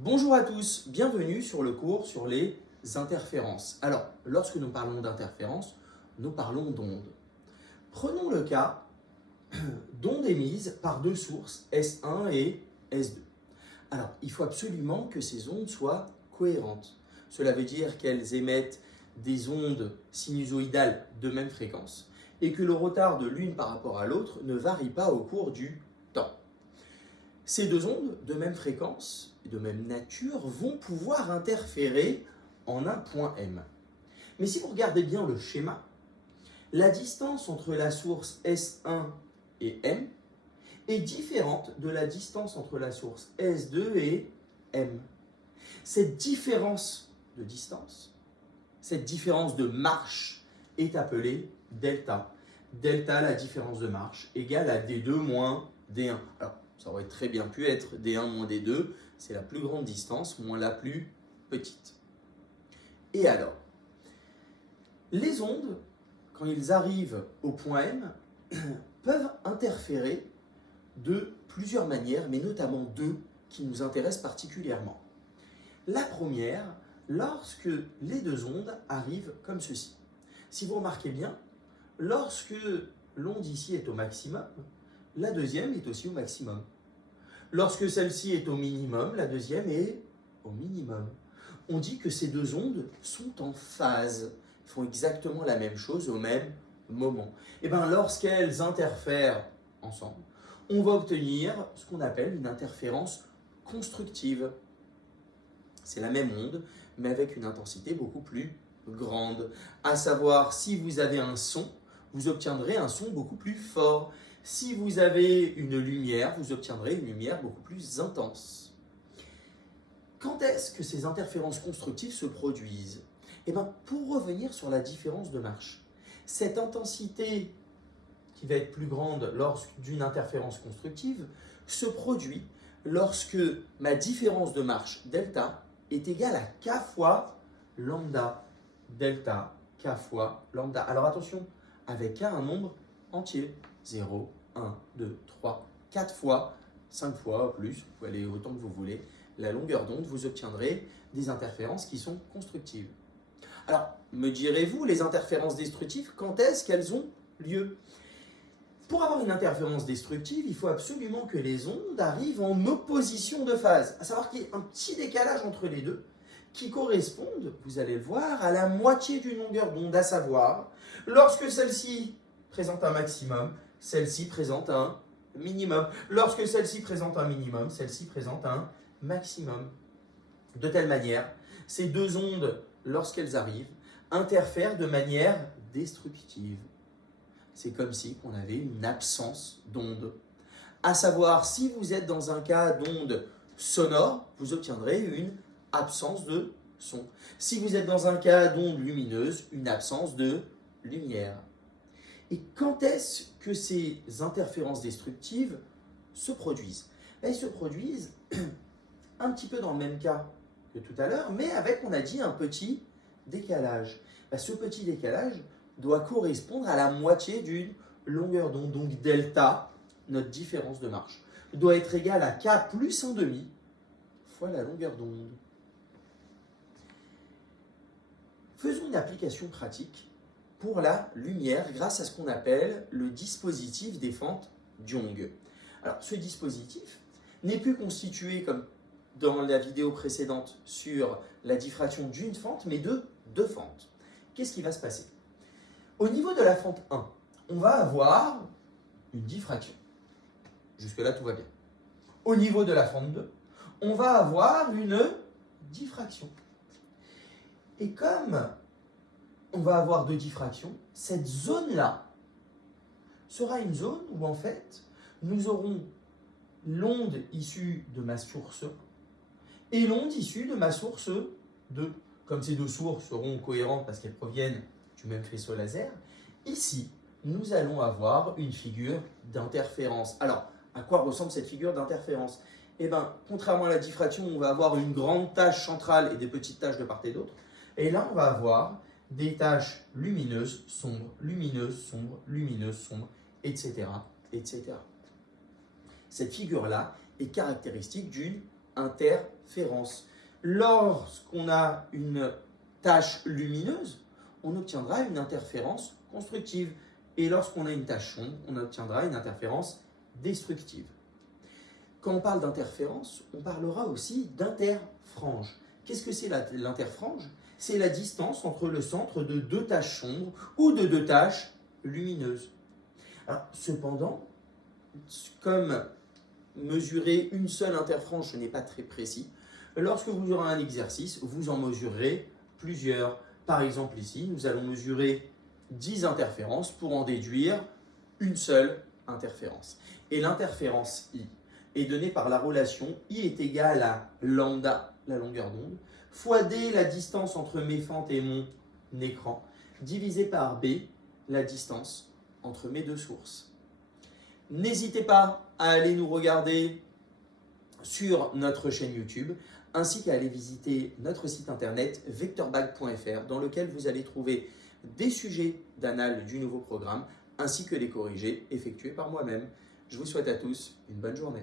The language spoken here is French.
Bonjour à tous, bienvenue sur le cours sur les interférences. Alors, lorsque nous parlons d'interférences, nous parlons d'ondes. Prenons le cas d'ondes émises par deux sources, S1 et S2. Alors, il faut absolument que ces ondes soient cohérentes. Cela veut dire qu'elles émettent des ondes sinusoïdales de même fréquence et que le retard de l'une par rapport à l'autre ne varie pas au cours du temps. Ces deux ondes de même fréquence et de même nature vont pouvoir interférer en un point M. Mais si vous regardez bien le schéma, la distance entre la source S1 et M est différente de la distance entre la source S2 et M. Cette différence de distance, cette différence de marche est appelée delta. Delta, la différence de marche, égale à D2 moins D1. Alors, ça aurait très bien pu être D1 moins D2, c'est la plus grande distance moins la plus petite. Et alors, les ondes, quand ils arrivent au point M, peuvent interférer de plusieurs manières, mais notamment deux qui nous intéressent particulièrement. La première, lorsque les deux ondes arrivent comme ceci. Si vous remarquez bien, lorsque l'onde ici est au maximum, la deuxième est aussi au maximum. Lorsque celle-ci est au minimum, la deuxième est au minimum. On dit que ces deux ondes sont en phase, font exactement la même chose au même moment. Et bien, lorsqu'elles interfèrent ensemble, on va obtenir ce qu'on appelle une interférence constructive. C'est la même onde, mais avec une intensité beaucoup plus grande. À savoir, si vous avez un son, vous obtiendrez un son beaucoup plus fort. Si vous avez une lumière, vous obtiendrez une lumière beaucoup plus intense. Quand est-ce que ces interférences constructives se produisent? Eh bien, pour revenir sur la différence de marche, cette intensité qui va être plus grande lors d'une interférence constructive se produit lorsque ma différence de marche delta est égale à k fois lambda. Delta k fois lambda. Alors attention, avec k un nombre entier. 0, 1, 2, 3, 4 fois, 5 fois, plus, vous pouvez aller autant que vous voulez, la longueur d'onde, vous obtiendrez des interférences qui sont constructives. Alors, me direz-vous, les interférences destructives, quand est-ce qu'elles ont lieu? Pour avoir une interférence destructive, il faut absolument que les ondes arrivent en opposition de phase, à savoir qu'il y ait un petit décalage entre les deux, qui correspondent, vous allez le voir, à la moitié d'une longueur d'onde, à savoir, lorsque celle-ci présente un maximum, celle-ci présente un minimum. Lorsque celle-ci présente un minimum, celle-ci présente un maximum. De telle manière, ces deux ondes, lorsqu'elles arrivent, interfèrent de manière destructive. C'est comme si on avait une absence d'onde. À savoir, si vous êtes dans un cas d'onde sonore, vous obtiendrez une absence de son. Si vous êtes dans un cas d'onde lumineuse, une absence de lumière. Et quand est-ce que ces interférences destructives se produisent? Elles se produisent un petit peu dans le même cas que tout à l'heure, mais avec, on a dit, un petit décalage. Ce petit décalage doit correspondre à la moitié d'une longueur d'onde. Donc delta, notre différence de marche, doit être égale à k plus 1/2 fois la longueur d'onde. Faisons une application pratique pour la lumière grâce à ce qu'on appelle le dispositif des fentes Young. Alors, ce dispositif n'est plus constitué, comme dans la vidéo précédente, sur la diffraction d'une fente, mais de deux fentes. Qu'est-ce qui va se passer? Au niveau de la fente 1, on va avoir une diffraction. Jusque-là, tout va bien. Au niveau de la fente 2, on va avoir une diffraction. Et comme on va avoir deux diffractions, cette zone-là sera une zone où en fait nous aurons l'onde issue de ma source 1 et l'onde issue de ma source 2. Comme ces deux sources seront cohérentes parce qu'elles proviennent du même faisceau laser, ici nous allons avoir une figure d'interférence. Alors, à quoi ressemble cette figure d'interférence? Eh bien, contrairement à la diffraction, on va avoir une grande tache centrale et des petites taches de part et d'autre. Et là, on va avoir des taches lumineuses, sombres, etc., etc. Cette figure-là est caractéristique d'une interférence. Lorsqu'on a une tache lumineuse, on obtiendra une interférence constructive. Et lorsqu'on a une tache sombre, on obtiendra une interférence destructive. Quand on parle d'interférence, on parlera aussi d'interfrange. Qu'est-ce que c'est l'interfrange? C'est la distance entre le centre de deux taches sombres ou de deux taches lumineuses. Alors, cependant, comme mesurer une seule interfrange, ce n'est pas très précis, lorsque vous aurez un exercice, vous en mesurerez plusieurs. Par exemple, ici, nous allons mesurer 10 interférences pour en déduire une seule interférence. Et l'interférence I est donnée par la relation I est égale à lambda, la longueur d'onde, fois D, la distance entre mes fentes et mon écran, divisé par B, la distance entre mes deux sources. N'hésitez pas à aller nous regarder sur notre chaîne YouTube, ainsi qu'à aller visiter notre site internet vectorbag.fr, dans lequel vous allez trouver des sujets d'annales du nouveau programme, ainsi que les corrigés effectués par moi-même. Je vous souhaite à tous une bonne journée.